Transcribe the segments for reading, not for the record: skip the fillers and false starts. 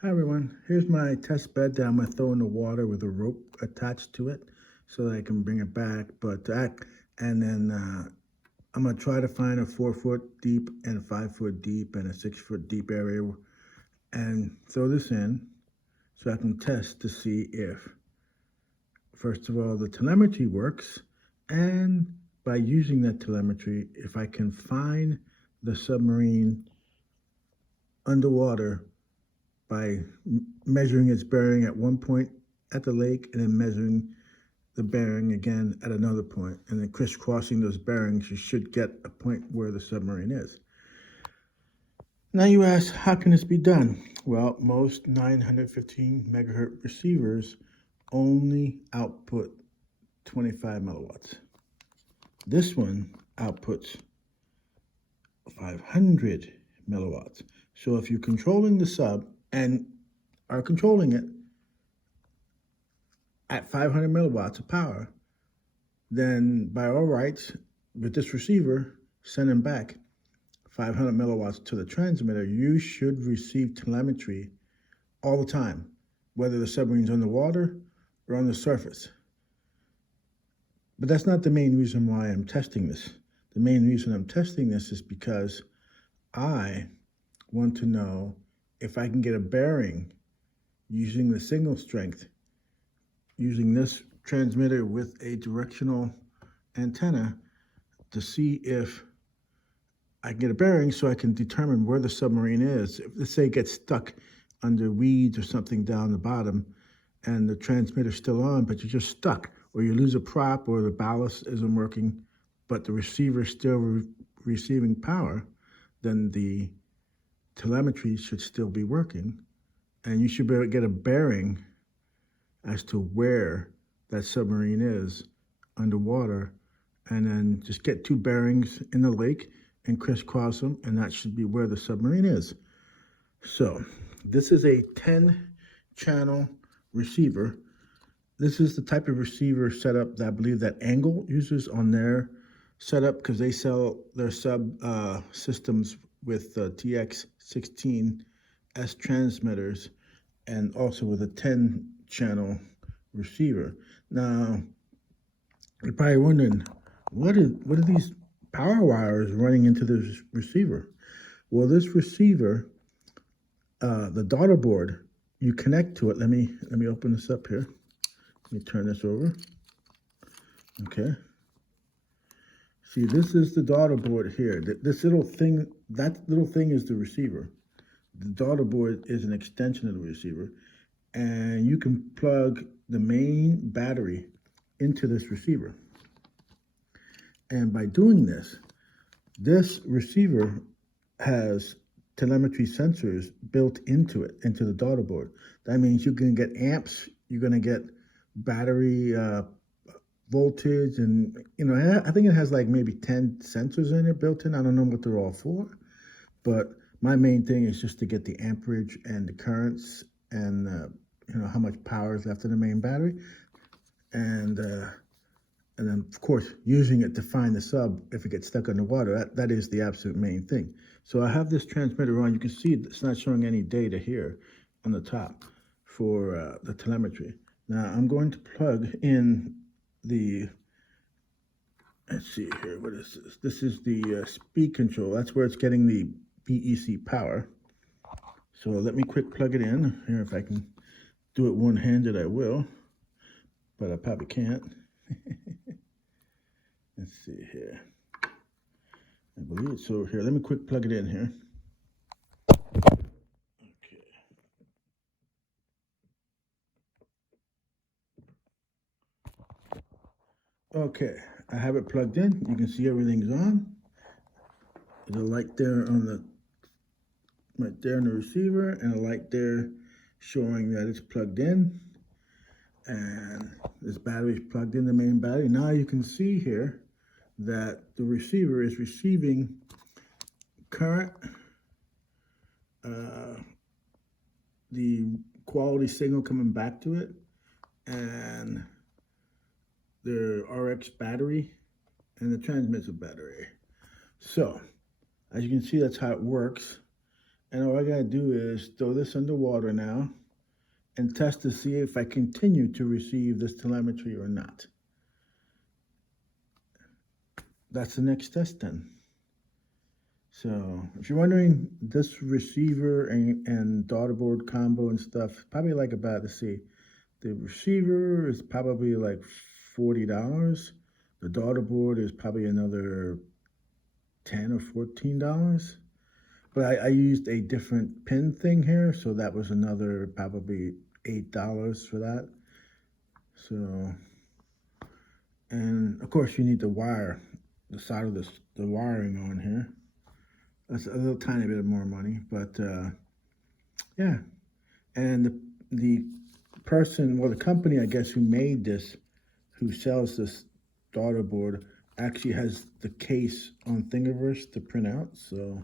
Hi everyone, here's my test bed that I'm going to throw in the water with a rope attached to it so that I can bring it back. And then I'm going to try to find a 4 foot deep and 5 foot deep and a 6 foot deep area and throw this in so I can test to see if, first of all, the telemetry works, and by using that telemetry, if I can find the submarine underwater by measuring its bearing at one point at the lake and then measuring the bearing again at another point, and then crisscrossing those bearings, you should get a point where the submarine is. Now you ask, how can this be done? Well, most 915 megahertz receivers only output 25 milliwatts. This one outputs 500 milliwatts. So if you're controlling the sub and are controlling it at 500 milliwatts of power, then by all rights, with this receiver sending back 500 milliwatts to the transmitter, you should receive telemetry all the time, whether the submarine's underwater or on the surface. But that's not the main reason why I'm testing this. The main reason I'm testing this is because I want to know if I can get a bearing using the signal strength, using this transmitter with a directional antenna, to see if I can get a bearing so I can determine where the submarine is. If, let's say, it gets stuck under weeds or something down the bottom and the transmitter's still on, but you're just stuck, or you lose a prop or the ballast isn't working, but the receiver's still receiving power, then the telemetry should still be working, and you should be able to get a bearing as to where that submarine is underwater, and then just get two bearings in the lake and crisscross them, and that should be where the submarine is. So this is a 10-channel receiver. This is the type of receiver setup that I believe that Angle uses on their setup, because they sell their sub systems with TX16S transmitters and also with a 10-channel receiver. Now, you're probably wondering, what are these power wires running into this receiver? Well, this receiver, the daughter board, you connect to it. Let me open this up here. Let me turn this over. Okay. See, this is the daughter board here. This little thing, that little thing is the receiver. The daughter board is an extension of the receiver, and you can plug the main battery into this receiver. And by doing this, this receiver has telemetry sensors built into it, into the daughter board. That means you can get amps, you're going to get battery voltage, and I think it has like maybe 10 sensors in it built in. I don't know what they're all for, but my main thing is just to get the amperage and the currents and how much power is left in the main battery, and then of course using it to find the sub if it gets stuck underwater. That is the absolute main thing. So I have this transmitter on. You can see it's not showing any data here on the top for the telemetry. Now I'm going to plug in the, let's see here, what is this? This is the speed control. That's where it's getting the BEC power. So let me quick plug it in here. If I can do it one-handed, I will, but I probably can't. Let's see here. I believe it's over here. Let me quick plug it in here. Okay. Okay, I have it plugged in. You can see everything's on. There's a light there on the, right there in the receiver, and a light there showing that it's plugged in. And this battery is plugged in, the main battery. Now you can see here that the receiver is receiving current, the quality signal coming back to it, and the RX battery, and the transmitter battery. So, as you can see, that's how it works. And all I gotta do is throw this underwater now and test to see if I continue to receive this telemetry or not. That's the next test then. So if you're wondering, this receiver and daughterboard combo and stuff, probably like about to see. The receiver is probably like $40. The daughterboard is probably another $10 or $14. But I used a different pin thing here, so that was another probably $8 for that. So, and of course you need to wire the side of this, the wiring on here. That's a little tiny bit more money, but yeah. And the person, well, the company, I guess, who made this, who sells this daughterboard, actually has the case on Thingiverse to print out. So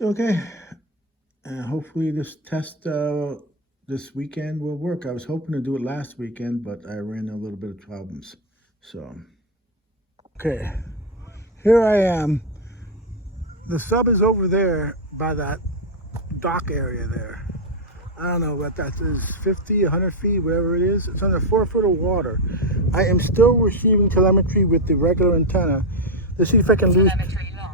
okay. And hopefully this test this weekend will work. I was hoping to do it last weekend, but I ran a little bit of problems. So, okay, here I am. The sub is over there by that dock area there. I don't know what that is, 50, 100 feet, whatever it is. It's under 4 foot of water. I am still receiving telemetry with the regular antenna. Let's see if I can lose.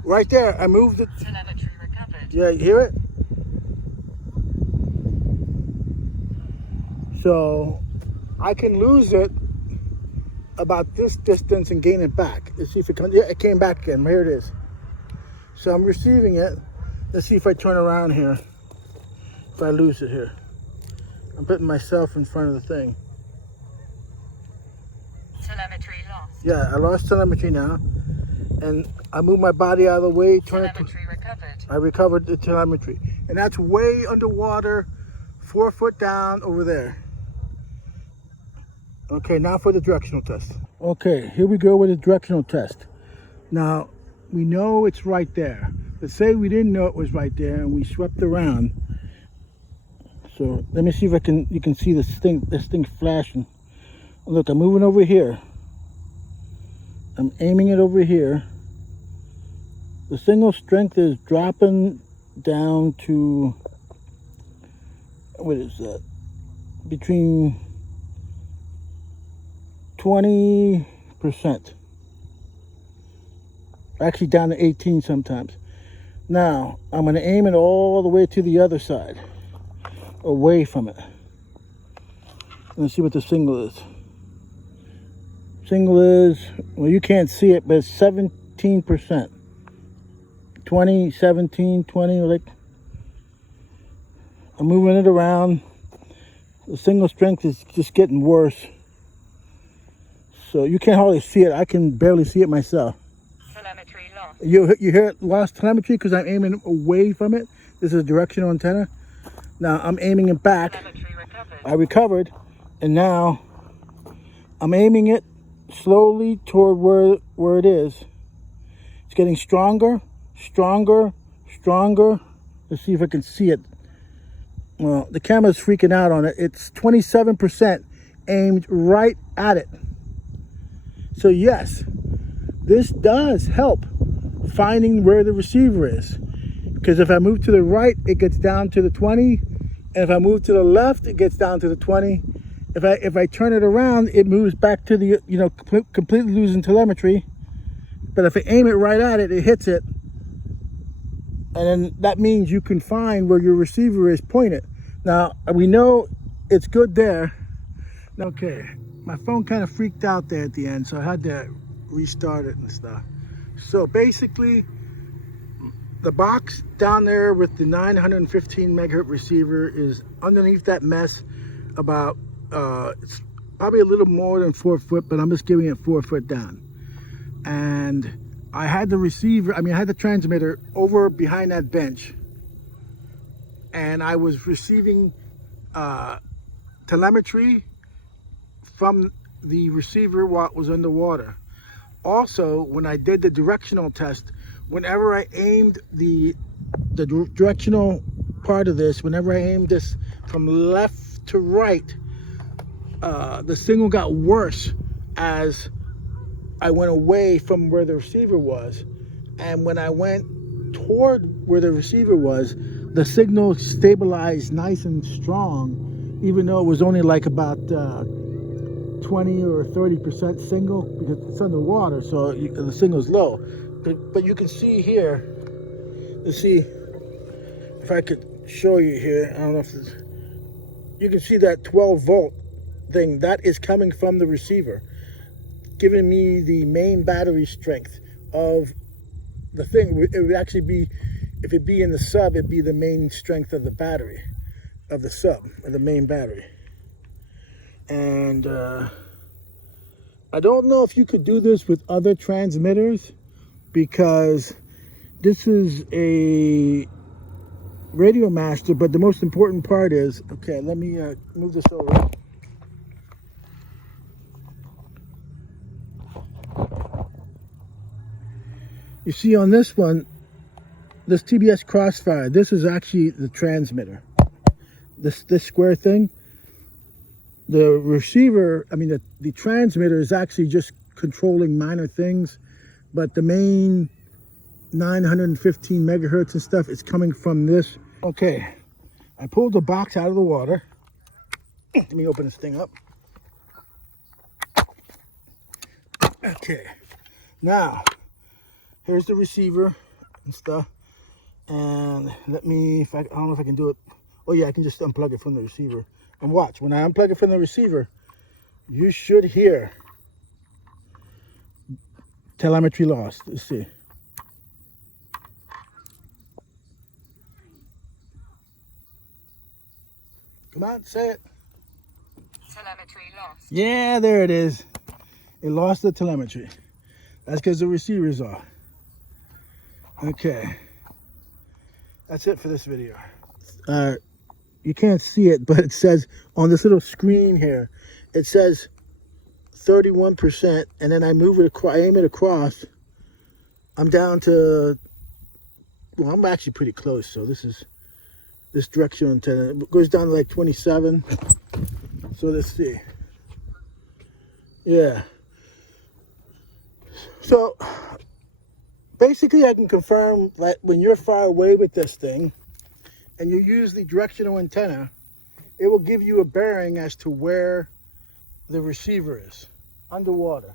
Right there, I moved it. Telemetry recovered. Yeah, you hear it? So I can lose it about this distance and gain it back. Let's see if it comes. Yeah, it came back again. Here it is. So I'm receiving it. Let's see if I turn around here. If I lose it here. I'm putting myself in front of the thing. Telemetry lost. Yeah, I lost telemetry now. And I moved my body out of the way. Telemetry recovered. I recovered the telemetry. And that's way underwater, 4 foot down over there. Okay, now for the directional test. Okay, here we go with the directional test. Now, we know it's right there. Let's say we didn't know it was right there and we swept around. So let me see if you can see this thing flashing. Look, I'm moving over here. I'm aiming it over here. The signal strength is dropping down to, what is that? Between 20%. Actually down to 18 sometimes. Now, I'm going to aim it all the way to the other side. Away from it. Let's see what the signal is. Signal is, well, you can't see it, but it's 17%. 20, 17, 20, like. I'm moving it around. The signal strength is just getting worse. So you can't hardly see it. I can barely see it myself. Telemetry lost. You hear it lost telemetry because I'm aiming away from it. This is a directional antenna. Now I'm aiming it back. Telemetry recovered. I recovered, and now I'm aiming it slowly toward where it is. It's getting stronger, stronger, stronger. Let's see if I can see it. Well, the camera's freaking out on it. It's 27% aimed right at it. So yes, this does help finding where the receiver is. Because if I move to the right, it gets down to the 20. And if I move to the left, it gets down to the 20. If I turn it around, it moves back to the, completely losing telemetry. But if I aim it right at it, it hits it. And then that means you can find where your receiver is pointed. Now, we know it's good there. Okay, my phone kind of freaked out there at the end, so I had to restart it and stuff. So basically, the box down there with the 915 megahertz receiver is underneath that mess about, it's probably a little more than 4 foot, but I'm just giving it 4 foot down. And I had the receiver, I had the transmitter over behind that bench. And I was receiving telemetry from the receiver while it was underwater. Also, when I did the directional test, whenever I aimed the directional part of this, whenever I aimed this from left to right, the signal got worse as I went away from where the receiver was. And when I went toward where the receiver was, the signal stabilized nice and strong, even though it was only like about 20 or 30% single, because it's underwater, so the signal's low. But you can see here, let's see if I could show you here. I don't know if this, you can see that 12 volt thing that is coming from the receiver, giving me the main battery strength of the thing. It would actually be, if it be in the sub, it'd be the main strength of the battery of the sub, of the main battery. And I don't know if you could do this with other transmitters, because this is a Radio Master, but the most important part is, okay, let me move this over. You see on this one, this TBS Crossfire, this is actually the transmitter. This square thing. The receiver, I mean the transmitter is actually just controlling minor things, but the main 915 megahertz and stuff is coming from this. Okay, I pulled the box out of the water. Let me open this thing up. Okay, now here's the receiver and stuff. And let me, I don't know if I can do it. Oh yeah, I can just unplug it from the receiver. And watch, when I unplug it from the receiver, you should hear telemetry lost. Let's see. Come on, say it. Telemetry lost. Yeah, there it is. It lost the telemetry. That's because the receiver's off. Okay. That's it for this video. You can't see it, but it says on this little screen here, it says 31%, and then I move it across, I aim it across, I'm down to, well, I'm actually pretty close, so this directional antenna, it goes down to like 27, so let's see. Yeah. So, basically I can confirm that when you're far away with this thing, and you use the directional antenna, it will give you a bearing as to where the receiver is underwater.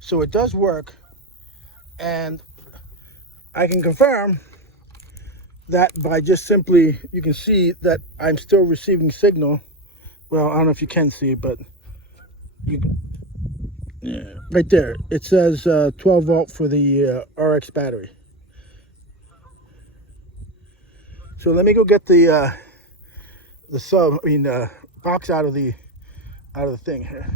So it does work, and I can confirm that by just simply, you can see that I'm still receiving signal. Well, I don't know if you can see, but you can, yeah, right there. It says 12 volt for the RX battery. So let me go get the box out of the thing here.